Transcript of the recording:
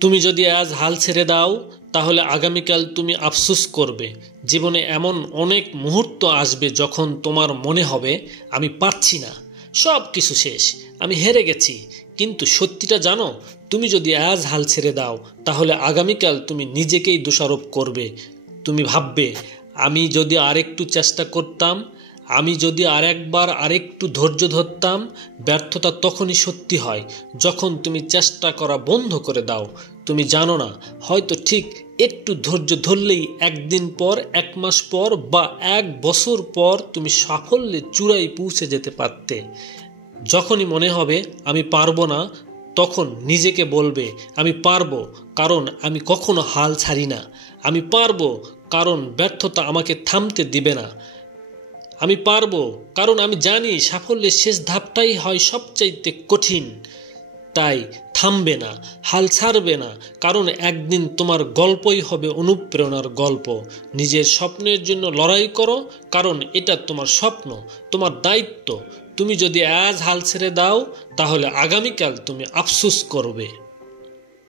তুমি যদি আজ হাল ছেড়ে দাও তাহলে আগামীকাল তুমি আফসোস করবে। জীবনে এমন অনেক মুহূর্ত আসবে যখন তোমার মনে হবে আমি পারছি না, সব কিছু শেষ, আমি হেরে গেছি। কিন্তু সত্যিটা জানো, তুমি যদি আজ হাল ছেড়ে দাও তাহলে আগামীকাল তুমি নিজেকেই দোষারোপ করবে। তুমি ভাববে আমি যদি আরেকটু চেষ্টা করতাম, আমি যদি আরেকটু ধৈর্য ধরতাম। ব্যর্থতা তখনই সত্যি হয় যখন তুমি চেষ্টা করা বন্ধ করে দাও। তুমি জানো না, হয়তো ঠিক একটু ধৈর্য ধরলেই একদিন পর, এক মাস পর বা এক বছর পর তুমি সাফল্যের চূড়ায় পৌঁছে যেতে পারতে। যখনই মনে হবে আমি পারবো না, তখন নিজেকে বলবে আমি পারবো, কারণ আমি কখনো হাল ছাড়ি না। আমি পারবো কারণ ব্যর্থতা আমাকে থামতে দিবে না। আমি পারবো কারণ আমি জানি সাফল্যের শেষ ধাপটাই হয় সবচাইতে কঠিন। তাই থামবে না, হাল ছাড়বে না, কারণ একদিন তোমার গল্পই হবে অনুপ্রেরণার গল্প। নিজের স্বপ্নের জন্য লড়াই করো, কারণ এটা তোমার স্বপ্ন, তোমার দায়িত্ব। তুমি যদি আজ হাল ছেড়ে দাও তাহলে আগামীকাল তুমি আফসোস করবে।